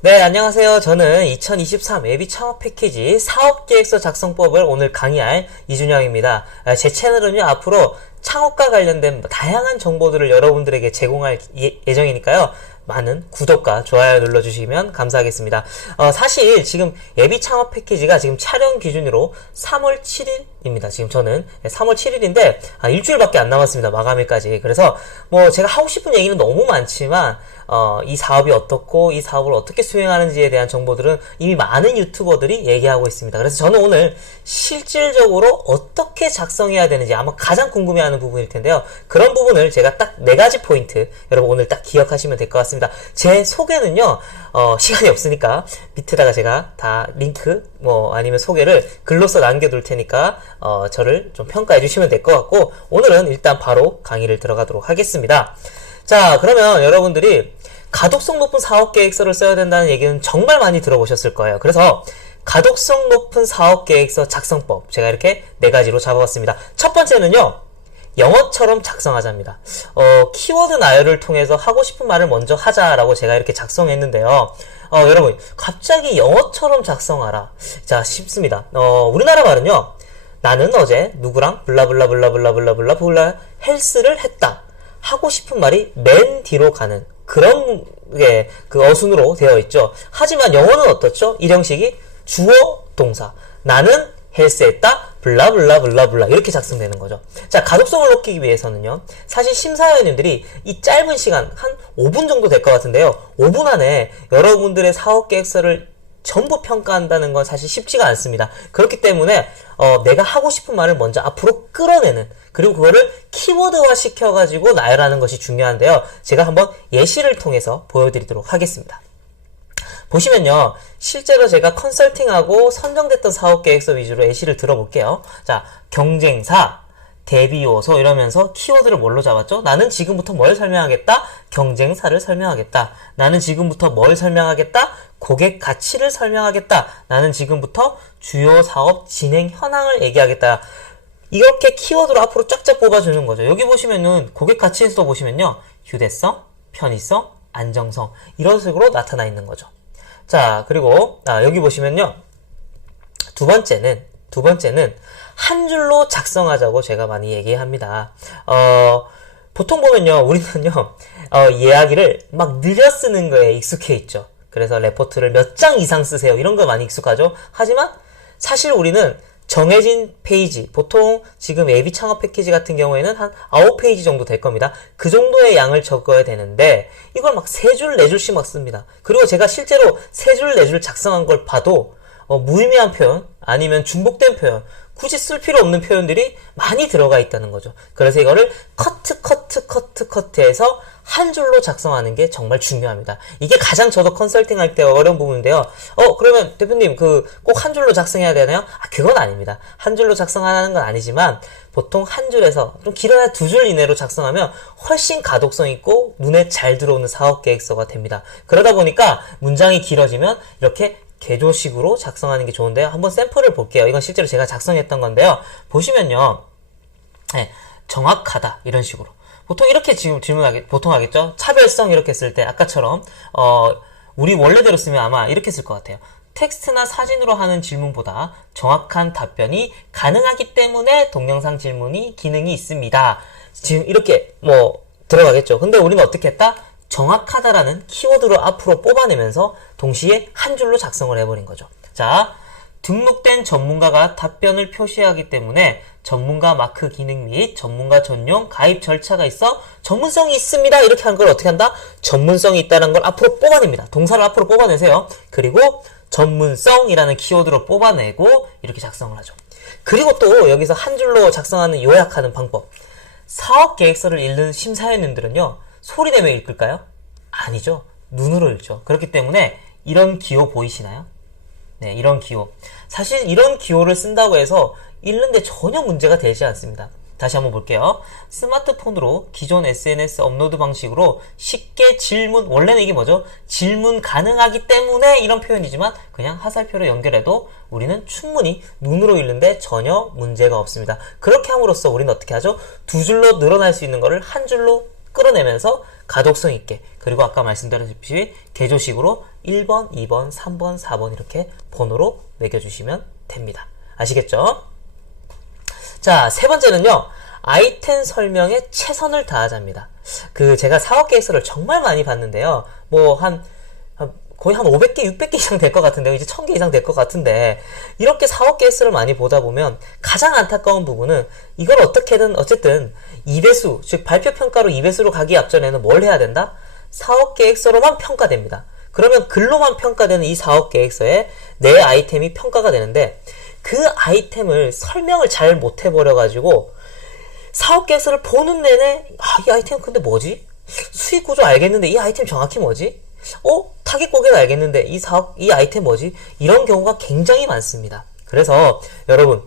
네, 안녕하세요. 저는 2023 앱이 창업 패키지 사업계획서 작성법을 오늘 강의할 이준영입니다. 제 채널은요, 앞으로 창업과 관련된 다양한 정보들을 여러분들에게 제공할 예정이니까요. 많은 구독과 좋아요 눌러주시면 감사하겠습니다. 사실 지금 예비 창업 패키지가 지금 촬영 기준으로 3월 7일입니다. 지금 저는 3월 7일인데 일주일밖에 안 남았습니다. 마감일까지. 그래서 뭐 제가 하고 싶은 얘기는 너무 많지만 이 사업이 어떻고 이 사업을 어떻게 수행하는지에 대한 정보들은 이미 많은 유튜버들이 얘기하고 있습니다. 그래서 저는 오늘 실질적으로 어떻게 작성해야 되는지 아마 가장 궁금해하는 부분일 텐데요. 그런 부분을 제가 딱 4가지 포인트 여러분 오늘 딱 기억하시면 될 것 같습니다. 제 소개는요 시간이 없으니까 밑에다가 제가 다 링크 아니면 소개를 글로써 남겨둘 테니까 저를 좀 평가해 주시면 될 것 같고, 오늘은 일단 바로 강의를 들어가도록 하겠습니다. 자, 그러면 여러분들이 가독성 높은 사업계획서를 써야 된다는 얘기는 정말 많이 들어보셨을 거예요. 그래서 가독성 높은 사업계획서 작성법 제가 이렇게 4가지로 잡아봤습니다. 첫 번째는요, 영어처럼 작성하자입니다. 키워드 나열을 통해서 하고 싶은 말을 먼저 하자라고 제가 이렇게 작성했는데요. 여러분, 갑자기 영어처럼 작성하라. 자, 쉽습니다. 우리나라 말은요, 나는 어제 누구랑 블라블라블라블라블라블라 헬스를 했다. 하고 싶은 말이 맨 뒤로 가는 그런 게 그 어순으로 되어 있죠. 하지만 영어는 어떻죠? 이 형식이 주어, 동사. 나는 헬스했다. 블라블라블라블라 이렇게 작성되는 거죠. 자, 가독성을 높이기 위해서는요, 사실 심사위원님들이 이 짧은 시간 한 5분 정도 될 것 같은데요, 5분 안에 여러분들의 사업계획서를 전부 평가한다는 건 사실 쉽지가 않습니다. 그렇기 때문에 내가 하고 싶은 말을 먼저 앞으로 끌어내는, 그리고 그거를 키워드화 시켜가지고 나열하는 것이 중요한데요. 제가 한번 예시를 통해서 보여드리도록 하겠습니다. 보시면요, 실제로 제가 컨설팅하고 선정됐던 사업계획서 위주로 예시를 들어볼게요. 자, 경쟁사, 대비요소 이러면서 키워드를 뭘로 잡았죠? 나는 지금부터 뭘 설명하겠다? 경쟁사를 설명하겠다. 나는 지금부터 뭘 설명하겠다? 고객 가치를 설명하겠다. 나는 지금부터 주요 사업 진행 현황을 얘기하겠다. 이렇게 키워드로 앞으로 쫙쫙 뽑아주는 거죠. 여기 보시면은 고객 가치에서도 보시면요, 휴대성, 편의성, 안정성 이런 식으로 나타나 있는 거죠. 자, 그리고 여기 보시면요, 두 번째는 한 줄로 작성하자고 제가 많이 얘기합니다. 보통 보면요, 우리는요, 이야기를 막 느려 쓰는 거에 익숙해 있죠. 그래서 레포트를 몇 장 이상 쓰세요. 이런 거 많이 익숙하죠. 하지만 사실 우리는 정해진 페이지, 보통 지금 예비 창업 패키지 같은 경우에는 한 9페이지 정도 될 겁니다. 그 정도의 양을 적어야 되는데 이걸 막 3줄, 4줄씩 막 씁니다. 그리고 제가 실제로 3줄, 4줄 작성한 걸 봐도 무의미한 표현, 아니면 중복된 표현, 굳이 쓸 필요 없는 표현들이 많이 들어가 있다는 거죠. 그래서 이거를 커트해서 한 줄로 작성하는 게 정말 중요합니다. 이게 가장 저도 컨설팅 할 때 어려운 부분인데요. 그러면 대표님 꼭 한 줄로 작성해야 되나요? 그건 아닙니다. 한 줄로 작성하는 건 아니지만 보통 한 줄에서 좀 길어야 2줄 이내로 작성하면 훨씬 가독성 있고 눈에 잘 들어오는 사업계획서가 됩니다. 그러다 보니까 문장이 길어지면 이렇게 개조식으로 작성하는 게 좋은데요. 한번 샘플을 볼게요. 이건 실제로 제가 작성했던 건데요. 보시면요, 정확하다 이런 식으로 보통 이렇게 지금 보통 하겠죠. 차별성 이렇게 쓸 때 아까처럼 우리 원래대로 쓰면 아마 이렇게 쓸 것 같아요. 텍스트나 사진으로 하는 질문보다 정확한 답변이 가능하기 때문에 동영상 질문이 기능이 있습니다. 지금 이렇게 들어가겠죠. 근데 우리는 어떻게 했다? 정확하다라는 키워드로 앞으로 뽑아내면서 동시에 한 줄로 작성을 해버린 거죠. 자, 등록된 전문가가 답변을 표시하기 때문에 전문가 마크 기능 및 전문가 전용 가입 절차가 있어 전문성이 있습니다. 이렇게 하는 걸 어떻게 한다? 전문성이 있다는 걸 앞으로 뽑아냅니다. 동사를 앞으로 뽑아내세요. 그리고 전문성이라는 키워드로 뽑아내고 이렇게 작성을 하죠. 그리고 또 여기서 한 줄로 작성하는 요약하는 방법. 사업계획서를 읽는 심사위원님들은요, 소리 내며 읽을까요? 아니죠. 눈으로 읽죠. 그렇기 때문에 이런 기호 보이시나요? 네, 이런 기호. 사실 이런 기호를 쓴다고 해서 읽는데 전혀 문제가 되지 않습니다. 다시 한번 볼게요. 스마트폰으로 기존 SNS 업로드 방식으로 쉽게 질문, 원래는 이게 뭐죠? 질문 가능하기 때문에 이런 표현이지만 그냥 하살표로 연결해도 우리는 충분히 눈으로 읽는데 전혀 문제가 없습니다. 그렇게 함으로써 우리는 어떻게 하죠? 2줄로 늘어날 수 있는 거를 한 줄로 끌어내면서 가독성 있게, 그리고 아까 말씀드렸듯이 개조식으로 1번, 2번, 3번, 4번 이렇게 번호로 매겨주시면 됩니다. 아시겠죠? 자, 세 번째는요, 아이템 설명에 최선을 다하자입니다. 제가 사업 계획서를 정말 많이 봤는데요. 거의 한 500개, 600개 이상 될 것 같은데요. 이제 1000개 이상 될 것 같은데, 이렇게 사업 계획서를 많이 보다 보면 가장 안타까운 부분은 이걸 어쨌든 2배수, 즉 발표 평가로 2배수로 가기 앞전에는 뭘 해야 된다? 사업 계획서로만 평가됩니다. 그러면 글로만 평가되는 이 사업 계획서에 내 아이템이 평가가 되는데, 그 아이템을 설명을 잘 못 해버려가지고 사업 계획서를 보는 내내 이 아이템 근데 뭐지? 수익 구조 알겠는데 이 아이템 정확히 뭐지? 타깃 고객 알겠는데 이 아이템 뭐지? 이런 경우가 굉장히 많습니다. 그래서 여러분,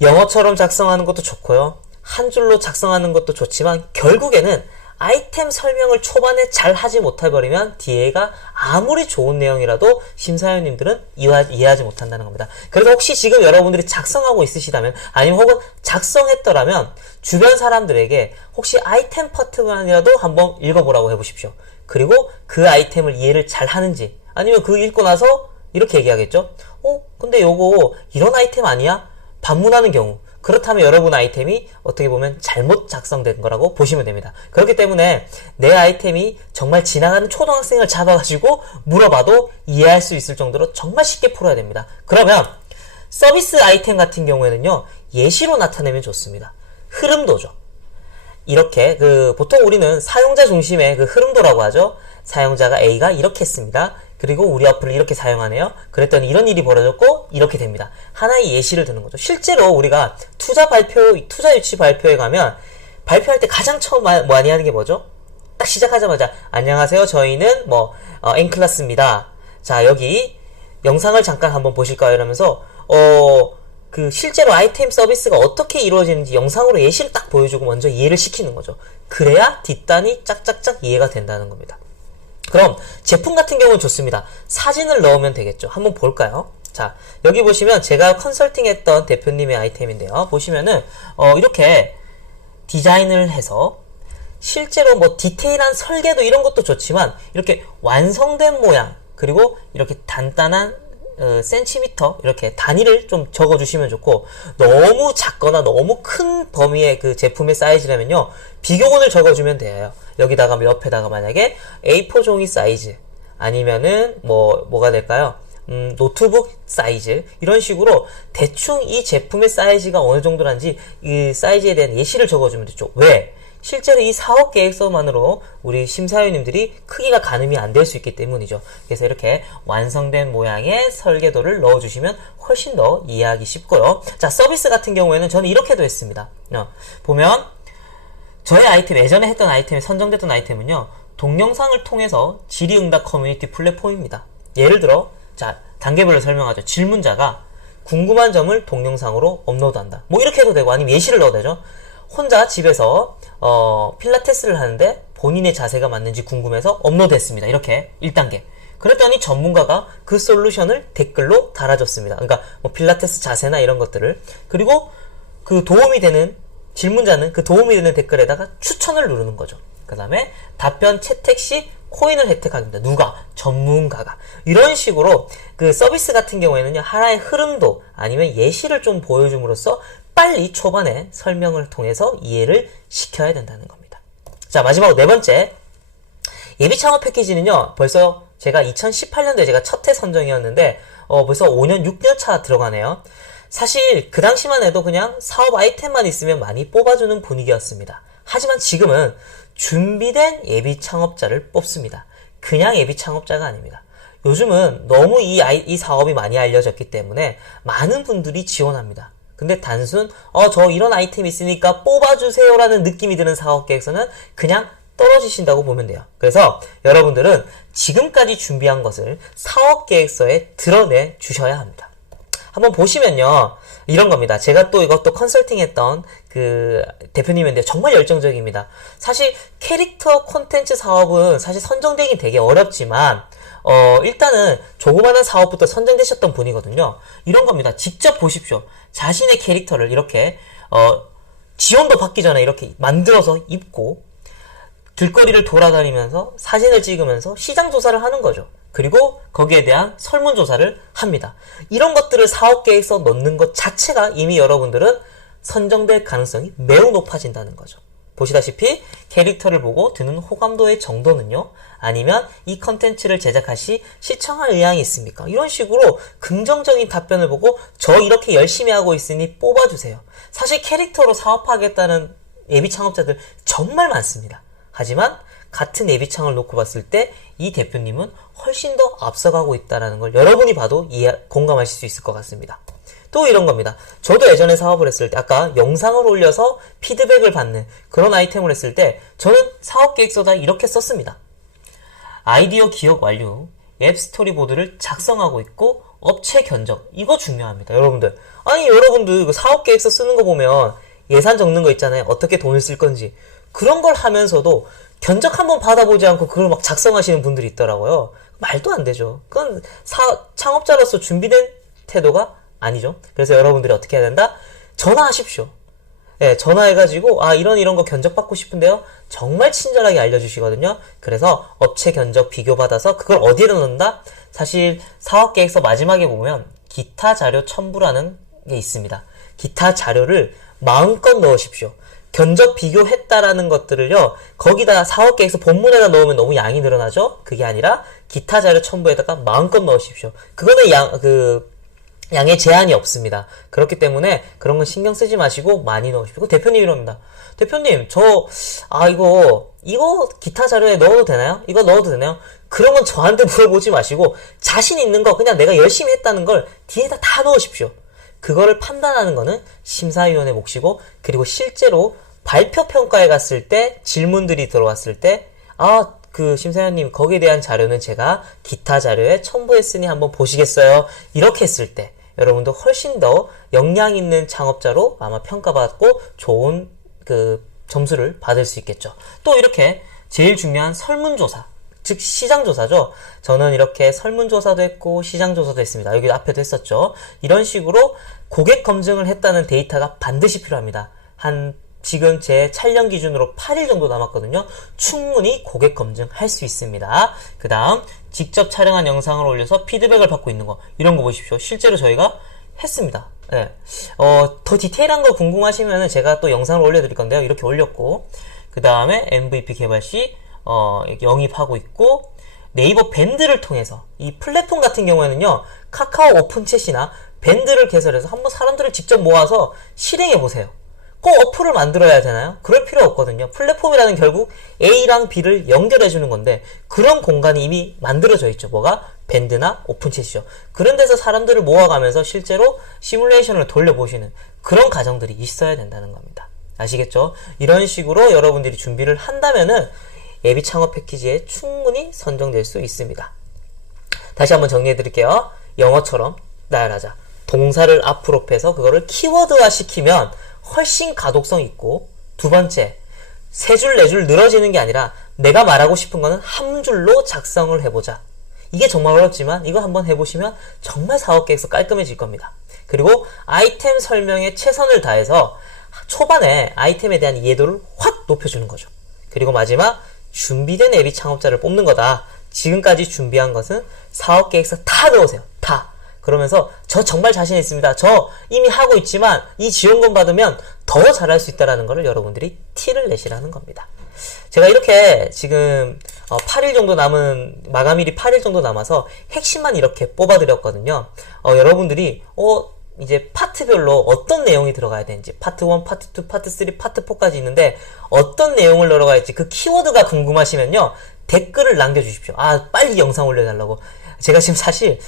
영어처럼 작성하는 것도 좋고요, 한 줄로 작성하는 것도 좋지만 결국에는 아이템 설명을 초반에 잘 하지 못해버리면 뒤에가 아무리 좋은 내용이라도 심사위원님들은 이해하지 못한다는 겁니다. 그래서 혹시 지금 여러분들이 작성하고 있으시다면, 아니면 혹은 작성했더라면 주변 사람들에게 혹시 아이템 파트만이라도 한번 읽어보라고 해보십시오. 그리고 그 아이템을 이해를 잘 하는지, 아니면 그거 읽고 나서 이렇게 얘기하겠죠. 근데 요거 이런 아이템 아니야? 반문하는 경우, 그렇다면 여러분 아이템이 어떻게 보면 잘못 작성된 거라고 보시면 됩니다. 그렇기 때문에 내 아이템이 정말 지나가는 초등학생을 잡아가지고 물어봐도 이해할 수 있을 정도로 정말 쉽게 풀어야 됩니다. 그러면 서비스 아이템 같은 경우에는요, 예시로 나타내면 좋습니다. 흐름도죠. 이렇게 보통 우리는 사용자 중심의 흐름도라고 하죠. 사용자가 A가 이렇게 했습니다. 그리고 우리 어플을 이렇게 사용하네요. 그랬더니 이런 일이 벌어졌고 이렇게 됩니다. 하나의 예시를 드는 거죠. 실제로 우리가 투자 유치 발표에 가면 발표할 때 가장 처음 많이 하는 게 뭐죠? 딱 시작하자마자 안녕하세요, 저희는 N클래스입니다. 자, 여기 영상을 잠깐 한번 보실까요? 이러면서 실제로 아이템 서비스가 어떻게 이루어지는지 영상으로 예시를 딱 보여주고 먼저 이해를 시키는 거죠. 그래야 뒷단이 짝짝짝 이해가 된다는 겁니다. 그럼 제품 같은 경우는 좋습니다. 사진을 넣으면 되겠죠. 한번 볼까요? 자, 여기 보시면 제가 컨설팅했던 대표님의 아이템인데요. 보시면은 이렇게 디자인을 해서 실제로 디테일한 설계도 이런 것도 좋지만 이렇게 완성된 모양, 그리고 이렇게 단단한 센티미터 이렇게 단위를 좀 적어주시면 좋고, 너무 작거나 너무 큰 범위의 제품의 사이즈라면요, 비교본을 적어주면 돼요. 여기다가 옆에다가 만약에 A4 종이 사이즈, 아니면은 뭐가 될까요? 노트북 사이즈, 이런 식으로 대충 이 제품의 사이즈가 어느 정도란지 이 사이즈에 대한 예시를 적어주면 되죠. 왜? 실제로 이 사업 계획서만으로 우리 심사위원님들이 크기가 가늠이 안 될 수 있기 때문이죠. 그래서 이렇게 완성된 모양의 설계도를 넣어주시면 훨씬 더 이해하기 쉽고요. 자, 서비스 같은 경우에는 저는 이렇게도 했습니다. 보면 저의 아이템, 예전에 했던 아이템에 선정됐던 아이템은요, 동영상을 통해서 질의응답 커뮤니티 플랫폼입니다. 예를 들어, 자, 단계별로 설명하죠. 질문자가 궁금한 점을 동영상으로 업로드한다. 이렇게 해도 되고, 아니면 예시를 넣어도 되죠. 혼자 집에서 필라테스를 하는데 본인의 자세가 맞는지 궁금해서 업로드했습니다. 이렇게 1단계. 그랬더니 전문가가 그 솔루션을 댓글로 달아줬습니다. 그러니까 필라테스 자세나 이런 것들을. 그리고 질문자는 도움이 되는 댓글에다가 추천을 누르는 거죠. 그 다음에 답변 채택 시 코인을 혜택합니다. 누가? 전문가가. 이런 식으로 서비스 같은 경우에는요, 하나의 흐름도 아니면 예시를 좀 보여줌으로써 빨리 초반에 설명을 통해서 이해를 시켜야 된다는 겁니다. 자, 마지막으로 네 번째, 예비 창업 패키지는요, 벌써 제가 2018년도에 제가 첫 해 선정이었는데 벌써 5년, 6년 차 들어가네요. 사실 그 당시만 해도 그냥 사업 아이템만 있으면 많이 뽑아주는 분위기였습니다. 하지만 지금은 준비된 예비 창업자를 뽑습니다. 그냥 예비 창업자가 아닙니다. 요즘은 너무 이 사업이 많이 알려졌기 때문에 많은 분들이 지원합니다. 근데 단순 저 이런 아이템 있으니까 뽑아주세요라는 느낌이 드는 사업계획서는 그냥 떨어지신다고 보면 돼요. 그래서 여러분들은 지금까지 준비한 것을 사업계획서에 드러내 주셔야 합니다. 한번 보시면요, 이런 겁니다. 제가 또 이것도 컨설팅했던 대표님인데 정말 열정적입니다. 사실 캐릭터 콘텐츠 사업은 사실 선정되긴 되게 어렵지만 일단은 조그마한 사업부터 선정되셨던 분이거든요. 이런 겁니다. 직접 보십시오. 자신의 캐릭터를 이렇게 지원도 받기 전에 이렇게 만들어서 입고, 길거리를 돌아다니면서 사진을 찍으면서 시장 조사를 하는 거죠. 그리고 거기에 대한 설문조사를 합니다. 이런 것들을 사업계획서 넣는 것 자체가 이미 여러분들은 선정될 가능성이 매우 높아진다는 거죠. 보시다시피 캐릭터를 보고 드는 호감도의 정도는요, 아니면 이 컨텐츠를 제작할 시 시청할 의향이 있습니까? 이런 식으로 긍정적인 답변을 보고 저 이렇게 열심히 하고 있으니 뽑아주세요. 사실 캐릭터로 사업하겠다는 예비 창업자들 정말 많습니다. 하지만 같은 예비창을 놓고 봤을 때 이 대표님은 훨씬 더 앞서가고 있다는 걸 여러분이 봐도 공감하실 수 있을 것 같습니다. 또 이런 겁니다. 저도 예전에 사업을 했을 때 아까 영상을 올려서 피드백을 받는 그런 아이템을 했을 때 저는 사업계획서다 이렇게 썼습니다. 아이디어 기억 완료, 앱 스토리보드를 작성하고 있고 업체 견적, 이거 중요합니다. 여러분들, 아니 여러분들 그 사업계획서 쓰는 거 보면 예산 적는 거 있잖아요. 어떻게 돈을 쓸 건지 그런 걸 하면서도 견적 한번 받아보지 않고 그걸 막 작성하시는 분들이 있더라고요. 말도 안 되죠. 그건 창업자로서 준비된 태도가 아니죠. 그래서 여러분들이 어떻게 해야 된다? 전화하십시오. 네, 전화해가지고 이런 거 견적 받고 싶은데요. 정말 친절하게 알려주시거든요. 그래서 업체 견적 비교받아서 그걸 어디에 넣는다? 사실 사업계획서 마지막에 보면 기타 자료 첨부라는 게 있습니다. 기타 자료를 마음껏 넣으십시오. 견적 비교했다라는 것들을요, 거기다 사업계획서 본문에다 넣으면 너무 양이 늘어나죠? 그게 아니라 기타 자료 첨부에다가 마음껏 넣으십시오. 그거는 양의 제한이 없습니다. 그렇기 때문에 그런 건 신경 쓰지 마시고 많이 넣으십시오. 대표님 이럽니다. 대표님, 이거 기타 자료에 넣어도 되나요? 이거 넣어도 되나요? 그런 건 저한테 물어보지 마시고 자신 있는 거 그냥 내가 열심히 했다는 걸 뒤에다 다 넣으십시오. 그거를 판단하는 거는 심사위원의 몫이고, 그리고 실제로 발표 평가에 갔을 때 질문들이 들어왔을 때 심사위원님 거기에 대한 자료는 제가 기타 자료에 첨부했으니 한번 보시겠어요? 이렇게 했을 때 여러분도 훨씬 더 역량 있는 창업자로 아마 평가받고 좋은 점수를 받을 수 있겠죠. 또 이렇게 제일 중요한 설문조사, 즉 시장조사죠. 저는 이렇게 설문조사도 했고 시장조사도 했습니다. 여기 앞에도 했었죠. 이런 식으로 고객 검증을 했다는 데이터가 반드시 필요합니다. 지금 제 촬영 기준으로 8일 정도 남았거든요. 충분히 고객 검증할 수 있습니다. 그 다음 직접 촬영한 영상을 올려서 피드백을 받고 있는 거, 이런 거 보십시오. 실제로 저희가 했습니다. 네. 더 디테일한 거 궁금하시면 제가 또 영상을 올려드릴 건데요. 이렇게 올렸고, 그 다음에 MVP 개발 시 영입하고 있고, 네이버 밴드를 통해서 이 플랫폼 같은 경우에는요, 카카오 오픈챗이나 밴드를 개설해서 한번 사람들을 직접 모아서 실행해 보세요. 꼭 어플을 만들어야 되나요? 그럴 필요 없거든요. 플랫폼이라는 결국 A랑 B를 연결해 주는 건데 그런 공간이 이미 만들어져 있죠. 뭐가? 밴드나 오픈챗이죠. 그런 데서 사람들을 모아가면서 실제로 시뮬레이션을 돌려보시는 그런 과정들이 있어야 된다는 겁니다. 아시겠죠? 이런 식으로 여러분들이 준비를 한다면은 예비 창업 패키지에 충분히 선정될 수 있습니다. 다시 한번 정리해 드릴게요. 영어처럼 나열하자. 동사를 앞으로 빼서 그거를 키워드화 시키면 훨씬 가독성 있고, 두 번째, 세 줄, 네 줄 늘어지는 게 아니라 내가 말하고 싶은 거는 한 줄로 작성을 해보자. 이게 정말 어렵지만 이거 한번 해보시면 정말 사업계획서 깔끔해질 겁니다. 그리고 아이템 설명에 최선을 다해서 초반에 아이템에 대한 이해도를 확 높여주는 거죠. 그리고 마지막, 준비된 예비 창업자를 뽑는 거다. 지금까지 준비한 것은 사업계획서 다 넣으세요. 다. 그러면서 저 정말 자신 있습니다. 저 이미 하고 있지만 이 지원금 받으면 더 잘할 수 있다는 것을 여러분들이 티를 내시라는 겁니다. 제가 이렇게 지금 8일 정도 남은, 마감일이 8일 정도 남아서 핵심만 이렇게 뽑아드렸거든요. 여러분들이 이제 파트별로 어떤 내용이 들어가야 되는지, 파트 1, 파트 2, 파트 3, 파트 4까지 있는데 어떤 내용을 넣어가야 할지 그 키워드가 궁금하시면요, 댓글을 남겨주십시오. 빨리 영상 올려달라고. 제가 지금 사실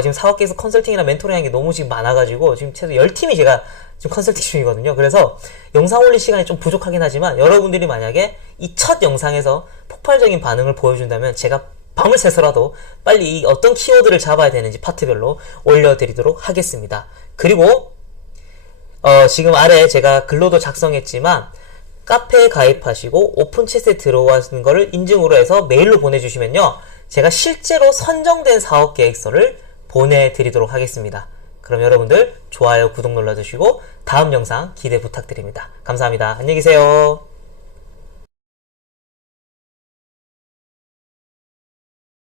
지금 사업계에서 컨설팅이나 멘토링 하는 게 너무 지금 많아가지고 지금 최소 10팀이 제가 지금 컨설팅 중이거든요. 그래서 영상 올릴 시간이 좀 부족하긴 하지만 여러분들이 만약에 이 첫 영상에서 폭발적인 반응을 보여준다면 제가 밤을 새서라도 빨리 어떤 키워드를 잡아야 되는지 파트별로 올려드리도록 하겠습니다. 그리고 지금 아래 제가 글로도 작성했지만 카페에 가입하시고 오픈챗에 들어가는 거를 인증으로 해서 메일로 보내주시면요, 제가 실제로 선정된 사업계획서를 보내드리도록 하겠습니다. 그럼 여러분들 좋아요, 구독 눌러주시고 다음 영상 기대 부탁드립니다. 감사합니다. 안녕히 계세요.